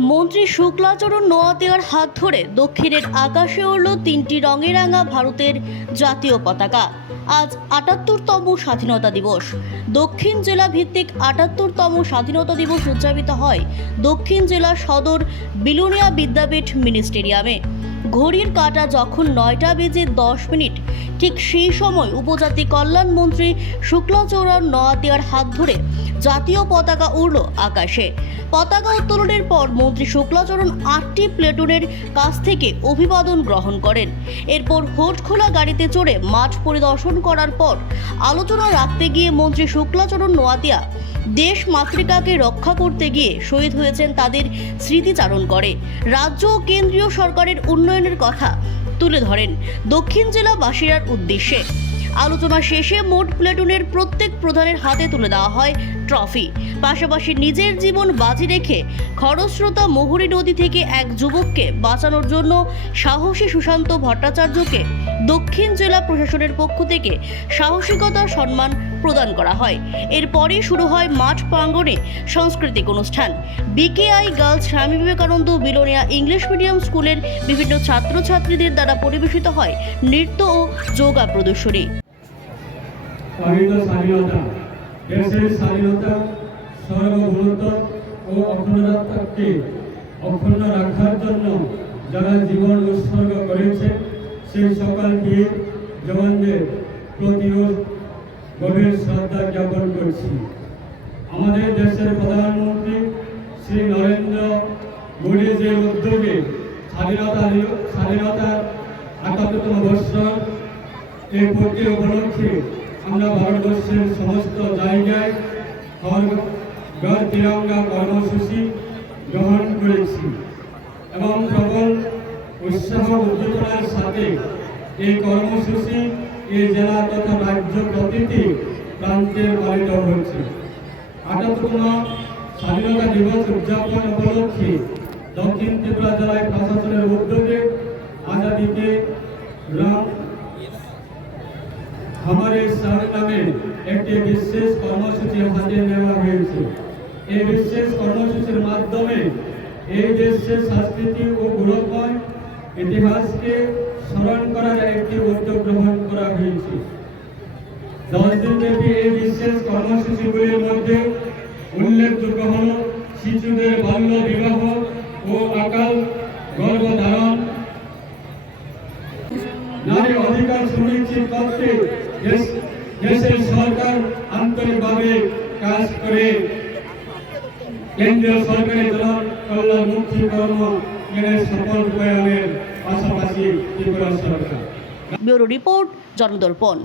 মন্ত্রী শুক্লাচরণ নোয়াতিয়ার হাত ধরে দক্ষিণের আকাশে উড়ল তিনটি রঙে রাঙা ভারতের জাতীয় পতাকা। আজ আটাত্তরতম স্বাধীনতা দিবস। দক্ষিণ জেলা ভিত্তিক আটাত্তরতম স্বাধীনতা দিবস উদযাপিত হয় দক্ষিণ জেলা সদর বিলুনিয়া বিদ্যাপীঠ মিনি স্টেডিয়ামে ঘড়ির কাঁটা যখন নয়টা বেজে দশ মিনিট, ঠিক সেই সময় উপজাতি কল্যাণ মন্ত্রী শুক্লাচৌড়ার নয়াতিয়ার হাত ধরে জাতীয় পতাকা উড়ল আকাশে। পতাকা উত্তোলনের পর মন্ত্রী শুক্লাচরণ আটটি প্লেটুনের কাছ থেকে অভিবাদন গ্রহণ করেন। এরপর হোট খোলা গাড়িতে চড়ে মাঠ পরিদর্শন করার পর আলোচনা রাখতে গিয়ে মন্ত্রী শুক্লাচরণ নোয়াতিয়া দেশ মাতৃকাকে রক্ষা করতে গিয়ে শহীদ হয়েছেন তাদের স্মৃতিচারণ করে। রাজ্য ও কেন্দ্রীয় সরকারের উন্নয়নের কথা তুলে ধরেন দক্ষিণ জেলা বাসিরার উদ্দেশ্যে। আলোচনা শেষে মোট প্লেটুনের প্রত্যেক প্রধানের হাতে তুলে দেওয়া হয় ট্রফি পাশাপাশি নিজের জীবন বাজি রেখে খরস্রোতা মহুরী নদী থেকে এক যুবককে বাঁচানোর জন্য সাহসী সুশান্ত ভট্টাচার্যকে দক্ষিণ জেলা প্রশাসনের পক্ষ থেকে সাহসিকতার সম্মান প্রদান করা হয়। এরপরই শুরু হয় মাঠ প্রাঙ্গণে সাংস্কৃতিক অনুষ্ঠান। বিকেআই girls Swami Vivekananda Belonia English medium স্কুলের বিভিন্ন ছাত্রছাত্রীদের দ্বারা পরিবেশিত হয় নৃত্য ও যোগা প্রদর্শনী। দেশের স্বাধীনতা, সার্বভৌমত্ব ও অখণ্ডতাকে অক্ষুণ্ণ রাখার জন্য যারা জীবন উৎসর্গ করেছে, সেই সকল বীর জওয়ানদের প্রতিও গভীর শ্রদ্ধা জ্ঞাপন করছি। আমাদের দেশের প্রধানমন্ত্রী শ্রী নরেন্দ্র মোদী যে উদ্যোগে স্বাধীনতা স্বাধীনতার একাত্তরতম বৎসর এই পূর্তি উপলক্ষে আমরা ভারতবর্ষের সমস্ত জায়গায় তিরঙ্গা কর্মসূচি গ্রহণ করেছি এবং প্রবল উৎসাহ উদ্দীপনার সাথে এই কর্মসূচি এই জেলা তথা রাজ্য প্রতিটি প্রান্তে পালিত হয়েছে। আটাত্তরতম স্বাধীনতা দিবস উদযাপন উপলক্ষে দক্ষিণ ত্রিপুরা জেলায় প্রশাসনের উদ্যোগে আজাদিকে রাম আমাদের নামে একটি বিশেষ কর্মসূচি হাতে নেওয়া হয়েছে। এই বিশেষ কর্মসূচির মাধ্যমে এই দেশের সংস্কৃতি ও গৌরবময় ইতিহাসকে স্মরণ করার একটি উদ্যোগ গ্রহণ করা হয়েছে। দশ দিনব্যাপী এই বিশেষ কর্মসূচিগুলির মধ্যে উল্লেখযোগ্য হল শিশুদের বাল্য বিবাহ অধিকার সুনিশ্চিত করতে দেশ- দেশের সরকার আন্তরিকভাবে কাজ করে। কেন্দ্রীয় সরকারের জনকল্যাণ মুখ্য কর্ম এর সফল প্রয়াণের পাশাপাশি ত্রিপুরা সরকার। Bureau report Janadarpan